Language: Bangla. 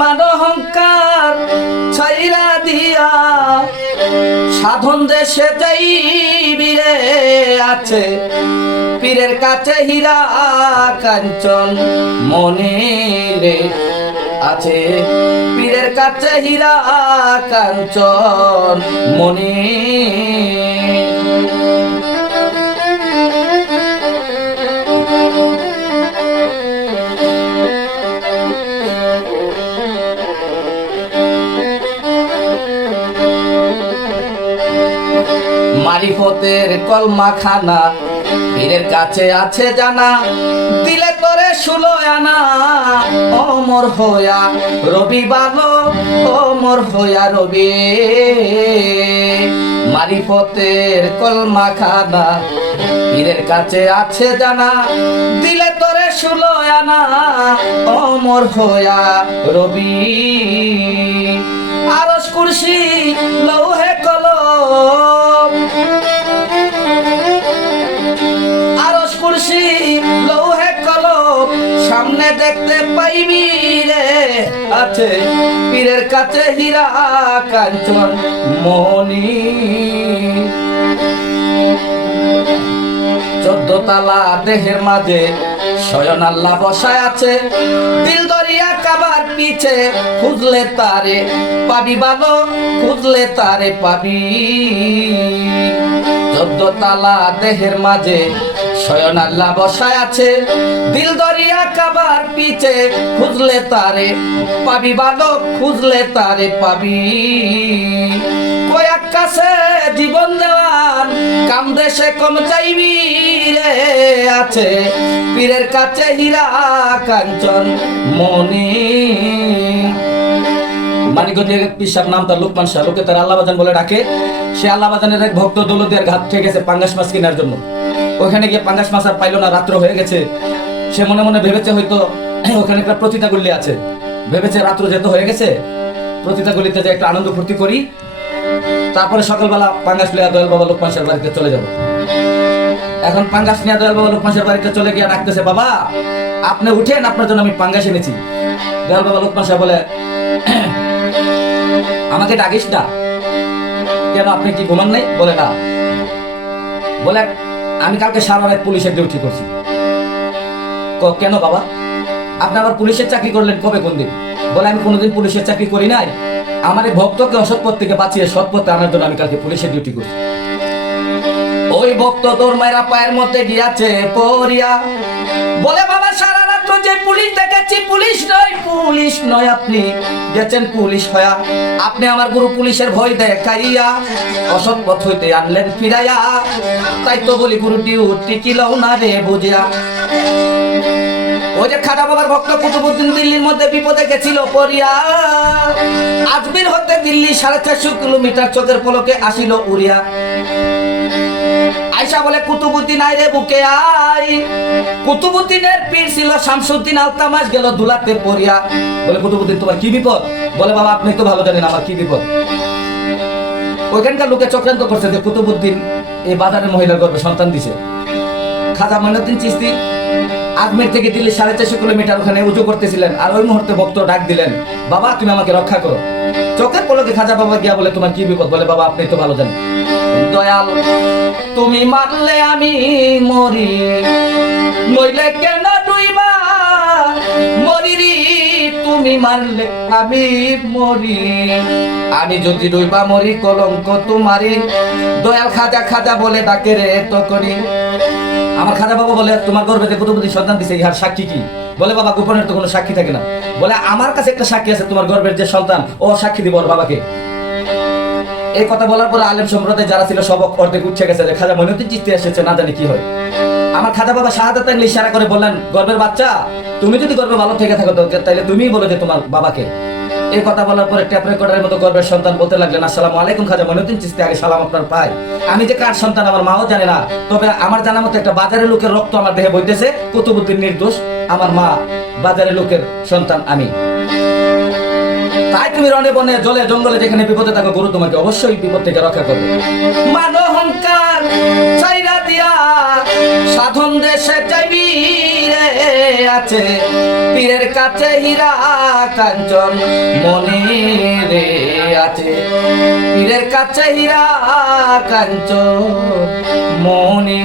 মান অহংকার ছাইরা দিয়া সাধন দেশে যাই বীরে আছে, পীরের কাছে হীরা কাঞ্চন মনে রে আছে। পীরের কাছে হীরা কাঞ্চন মনে মারিফতের কলমা খানা পীরের কাছে আছে জানা, দিলে তোরে শুলো আনা। অমর হইয়া রবি বালো, অমর হইয়া রবি। মারিফতের কলমা খানা পীরের কাছে আছে জানা, দিলে তোরে শুলো আনা। অমর হইয়া রবি। আরস কুরসি, লৌহে কলম দেখতে পাইবি রে। আছে পীরের কাছে হীরা কাঞ্চন মনি চোদ্দ তালা দেহের মাঝে শয়ন আল্লাহ বসায় আছে। দিল দরিয়া কাবার পিছে খুঁজলে তারে পাবি ভালো খুঁজলে তারে পাবি। চোদ্দ তালা দেহের মাঝে শয়ন আল্লাহ বসায় আছে। দিল দরিয়া কাবার পিছে খুঁজলে তারে, পাবি খুঁজলে তারে পাবি। কয়াক কাছে জীবন দেওয়ান কাম দেশে কম চাইবি রে আছে। পীরের কাছে হীরা কাঞ্চন মনি মানিকগঞ্জের এক পিসার নাম তার লোকমান শাহ, লোকে তার আল্লাহ বলে ডাকে। সে আল্লাহ বাজানের এক ভক্ত দৌলতের ঘাট থেকে গেছে পাঙ্গাস মাছ কেনার জন্য। ওখানে গিয়ে পাঙ্গাস মাছ আর পাইলো না, রাত্র হয়ে গেছে। সে মনে মনে ভেবেছে হয়তো ওখানে একটা প্রতিটা গল্লি আছে। ভেবেছে রাত্র যেহেতু হয়ে গেছে প্রতিটা গলিতে যে একটা আনন্দ ফুর্তি করি, তারপরে সকালবেলা পাঙ্গাস লিয়া দয়াল বাবা লোকমান শাহের বাড়িতে চলে যাব। এখন পাঙ্গাস নিয়ে দয়াল বাবা লোকমান শাহের বাড়িতে চলে গিয়ে ডাকতেছে, বাবা, আপনি উঠেন, আপনার জন্য আমি পাঙ্গাস এনেছি। দয়াল বাবা লোকমান বলে, আমাকে ডাকিস না। কেন আপনি কি ঘুমান নাই? বলে, না। বলে আমি কালকে সারা রাত পুলিশের ডিউটি করছি। কেন বাবা? আপনি আবার পুলিশের চাকরি করলেন কবে কোন দিন? বলে আমি কোনোদিন পুলিশের চাকরি করি নাই। আমার এই ভক্তকে অসৎপথ থেকে বাঁচিয়ে সৎ পথে আনার জন্য আমি কালকে পুলিশের ডিউটি করছি। ওই ভক্ত তোর মায়েরা পায়ের মধ্যে গিয়াছে পড়িয়া। বলে, বাবা, সারা রাত্র যে পুলিশ দেখেছি, পুলিশ নয় পুলিশ নয় আপনি। গেছেন পুলিশ হয়া আপনি আমার গুরু পুলিশের ভয় দেখাইয়া, অসৎ পথ হইতে আনলেন ফিরাইয়া। তাই তো বলি, গুরু, ডিউটি কিলাও না রে বুঝিয়া। ওই যে খাদা বাবার ভক্ত কুতুবুদ্দিন দিল্লির মধ্যে বিপদে গেছিল পরিয়া আজমির হতে দিল্লি সাড়ে চারশো কিলোমিটার চোখের পলকে আসিল উড়িয়া। আয়সা বলে, কুতুবুদ্দিন আইরে বুকে আই কুতুবুদ্দিনের পীর ছিল শামসুদ্দিন আলতামাস, গেল দুলাতে পড়িয়া। বলে, কুতুবুদ্দিন, তোমার কি বিপদ? বলে, বাবা, আপনি তো ভালো জানেন, আমার কি বিপদ? ওইখানকার লোকে চক্রান্ত করছে যে, কুতুবুদ্দিন, এই বাজারের মহিলার গর্বে সন্তান দিছে। খাজা মঈনুদ্দিন চিস্তি আজমের থেকে দিল্লি সাড়ে চারশো কিলোমিটার ওখানে উঁচু করতেছিলেন। আর ওই মুহূর্তে ভক্ত ডাক দিলেন, বাবা, তুমি আমাকে রক্ষা করো। চোখের পলকে খাজা বাবা গিয়া বলে, তোমার কি বিপদ? বলে, বাবা, আপনি তো ভালো জানেন। দয়াল, তুমি মারলে আমি মরি। নইলে কেন ডুইবা মরিরি, তুমি মারলে আমি মরি। আমি যদি ডুইবা মরি, কলঙ্ক তোমারি দয়াল খাজা খাজা বলে, ডাকে রে তো করি আমার খাজা বাবা বলে, তোমার যে কুতুবুদ্দিন সন্তান দিছে, ইহার সাক্ষী কি? বলে, বাবা, গোপনের তো কোনো সাক্ষী থাকে না। বলে, আমার কাছে একটা সাক্ষী আছে, তোমার গর্ভের যে সন্তান, ও সাক্ষী দিব ওর বাবাকে। এই কথা বলার পরে আলেম সম্প্রদায় যারা ছিল সব অর্ধেক উঠছে গেছে যে, খাজা মইনুদ্দিন চিস্তি এসেছে, না জানি কি হয়। আমার খাজা বাবা শাহাদাত আঙ্গলি ইশারা করে বললেন, গর্বের বাচ্চা, তুমি যদি গর্বে ভালো থেকে থাকো তাহলে তুমিই বলো যে তোমার বাবাকে। এই কথা বলার পরে ট্যাপ রেকর্ডারের মতো গর্বের সন্তান বলতে লাগলেন, আসসালামু আলাইকুম খাজা মইনুদ্দিন চিস্তি, আগে সালাম আপনার পাই আমি যে কার সন্তান আমার মাও জানে না, তবে আমার জানা মতো একটা বাজারের লোকের রক্ত আমার দেহে বইতেছে, কুতুবুদ্দিন নির্দোষ, আমার মা বাজারের লোকের সন্তান আমি। তাই তুমি রণে বনে জলে জঙ্গলে যেখানে বিপদে থাকো, গুরু তোমাকে অবশ্যই বিপদ থেকে রক্ষা করবে। মান দিয়া, সাধন দেশে যাইবি রে আছে পীরের কাছে হীরা কাঞ্চন মনে রে আছে। পীরের কাছে হীরা কাঞ্চন মনে